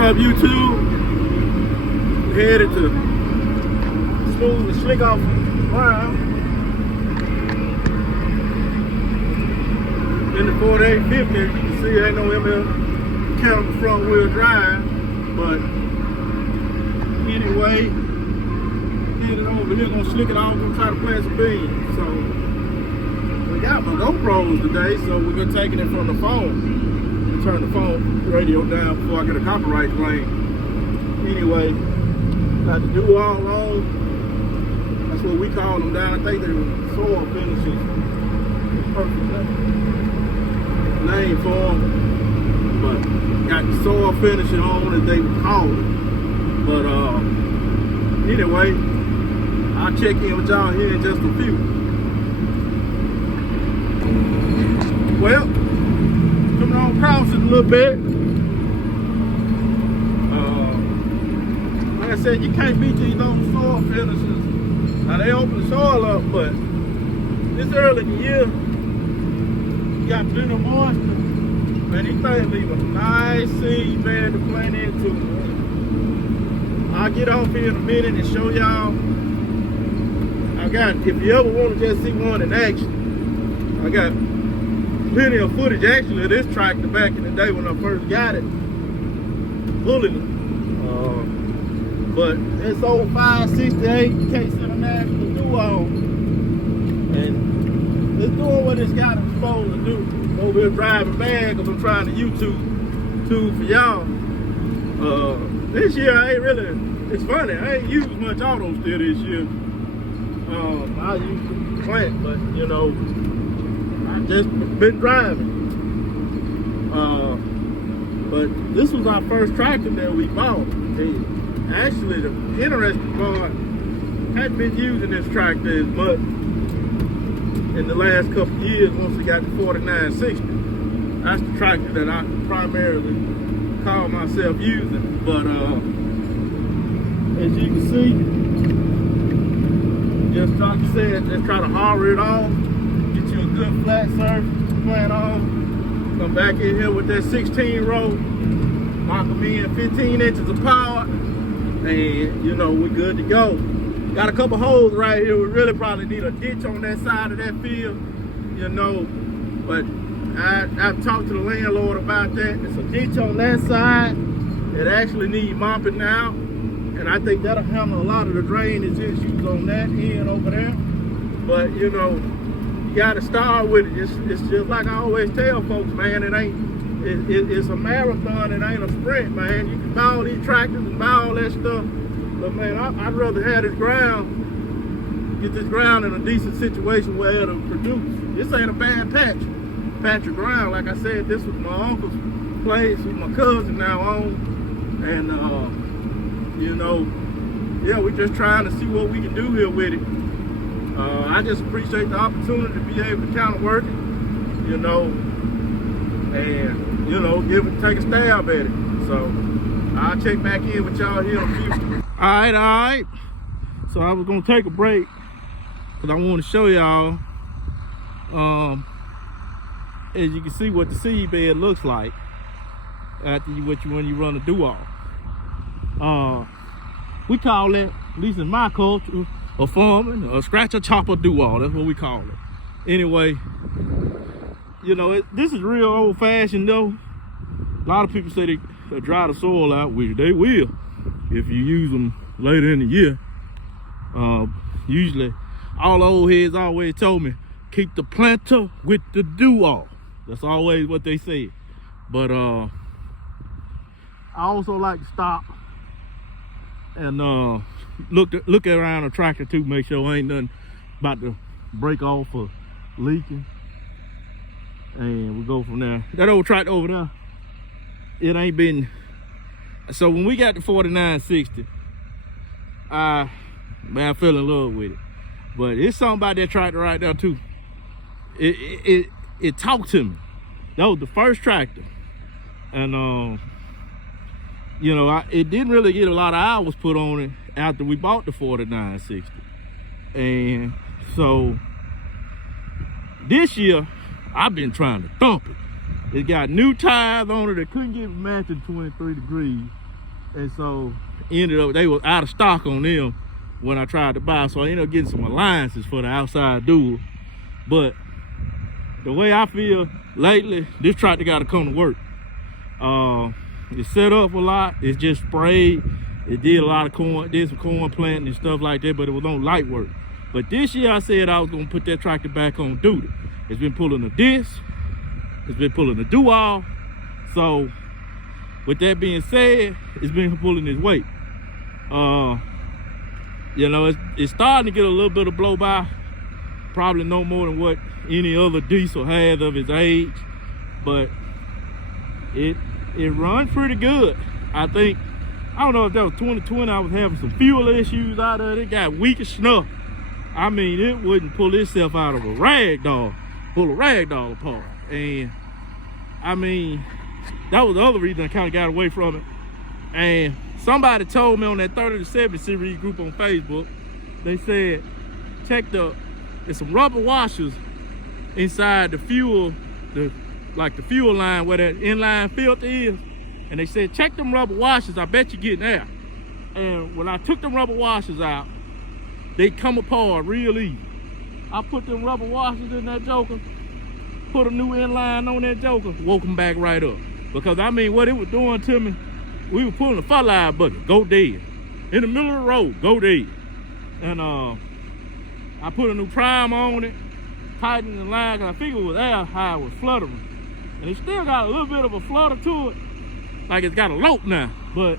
up, YouTube? We're headed to Smooth and Slick off Brown in the 4850. You can see ain't no ML Chem front wheel drive, but anyway, headed over here, gonna slick it off, gonna try to plant some beans. So we got my GoPros today, so we're gonna take it from the phone. Turn the phone radio down before I get a copyright claim. Anyway, got the do-all on. That's what we call them down. I think they were soil finishes. Perfect name for them. But got the soil finishing on as they would call it. But anyway, I'll check in with y'all here in just a few. Well, coming on across it a little bit. Like I said, you can't beat these old soil finishes. Now they open the soil up, but this early in the year, you got plenty of moisture. Man, these things leave a nice seed bed to plant into. I'll get off here in a minute and show y'all. I got, if you ever want to just see one in action, I got plenty of footage actually of this tractor back in the day when I first got it, pulling it. But it's old 568 K7 National do-all, and it's doing what it's got it's supposed to do. Over here driving mad because I'm trying to YouTube for y'all. This year I ain't really, it's funny, I ain't used much auto still this year. I used to plant, but you know, I just been driving. But this was our first tractor that we bought. Actually, the interesting part, hadn't been using this tractor as much in the last couple of years once we got the 4960. That's the tractor that I primarily call myself using. But as you can see, just like I said, just try to hammer it off, get you a good flat surface, plant on, come back in here with that 16 row, lock them in 15 inches of power, and you know, we're good to go. Got a couple holes right here. We really probably need a ditch on that side of that field, you know, but I've talked to the landlord about that. It's a ditch on that side. It actually needs mopping now, and I think that'll handle a lot of the drainage issues on that end over there. But you know, you gotta start with it. It's just like I always tell folks, man, it's a marathon, it ain't a sprint, man. You can buy all these tractors and buy all that stuff, but man, I'd rather have this ground, get this ground in a decent situation where it'll produce. This ain't a bad patch of ground. Like I said, this was my uncle's place with my cousin now on, and you know, yeah, we're just trying to see what we can do here with it. I just appreciate the opportunity to be able to kind of work it, you know, and you know, take a stab at it. So I'll check back in with y'all here in a few. All right. So I was gonna take a break because I want to show y'all, as you can see, what the seed bed looks like after when you run a do-all. We call that, at least in my culture, a farming, a scratcher chopper do-all. That's what we call it. Anyway, you know, this is real old-fashioned though. A lot of people say they dry the soil out, which they will if you use them later in the year. Usually, all the old heads always told me, keep the planter with the do-all. That's always what they say. But I also like to stop and look around the tractor too, make sure ain't nothing about to break off or leaking. And we go from there. That old tractor over there, it ain't been, so when we got the 4960, man, I fell in love with it. But it's something about that tractor right there too. It talked to me. That was the first tractor. And you know, it didn't really get a lot of hours put on it after we bought the 4960. And so this year, I've been trying to thump it. It got new tires on it that couldn't get matching 23 degrees. And so ended up, they were out of stock on them when I tried to buy. So I ended up getting some alliances for the outside dual. But the way I feel lately, this tractor got to come to work. It's set up a lot. It's just sprayed. It did a lot of corn, did some corn planting and stuff like that, but it was on light work. But this year I said I was gonna put that tractor back on duty. It's been pulling the disc, it's been pulling the do-all. So with that being said, it's been pulling its weight. You know, it's starting to get a little bit of blow by, probably no more than what any other diesel has of its age, but it runs pretty good. I think, I don't know if that was 2020, I was having some fuel issues out of it. It got weak as snuff. I mean, it wouldn't pull itself out of a rag doll, pull a rag doll apart. And I mean, that was the other reason I kind of got away from it. And somebody told me on that 30 to 70 series group on Facebook, they said, check there's some rubber washers inside the fuel, like the fuel line where that inline filter is. And they said, check them rubber washers, I bet you're getting air. And when I took them rubber washers out, they come apart real easy. I put them rubber washers in that joker, put a new inline on that joker, woke them back right up. Because I mean, what it was doing to me, we were pulling the fertilizer bucket, go dead. In the middle of the road, go dead. And I put a new primer on it, tightened the line, because I figured it was air how it was fluttering. And it still got a little bit of a flutter to it, like it's got a lope now, but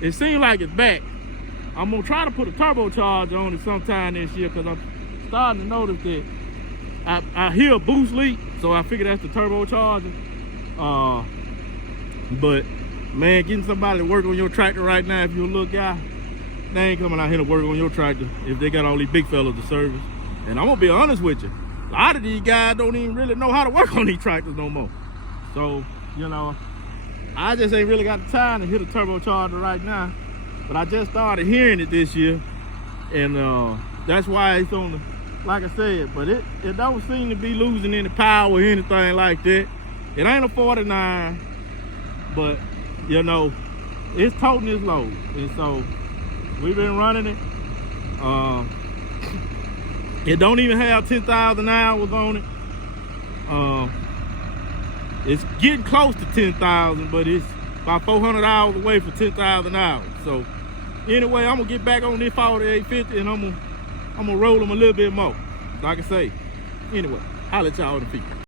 it seems like it's back. I'm gonna try to put a turbocharger on it sometime this year, because I'm starting to notice that I hear a boost leak, so I figure that's the turbocharger. But man, getting somebody to work on your tractor right now, if you're a little guy, they ain't coming out here to work on your tractor if they got all these big fellas to service. And I'm gonna be honest with you, a lot of these guys don't even really know how to work on these tractors no more. So, you know, I just ain't really got the time to hit a turbocharger right now. But I just started hearing it this year, and that's why it's on the, like I said, but it don't seem to be losing any power or anything like that. It ain't a 49, but you know, it's toting its load. And so we've been running it. It don't even have 10,000 hours on it. It's getting close to 10,000, but it's about 400 hours away for 10,000 hours. So anyway, I'm gonna get back on this 4850 and I'm gonna roll them a little bit more. Like I say, anyway, I'll let y'all in the feet.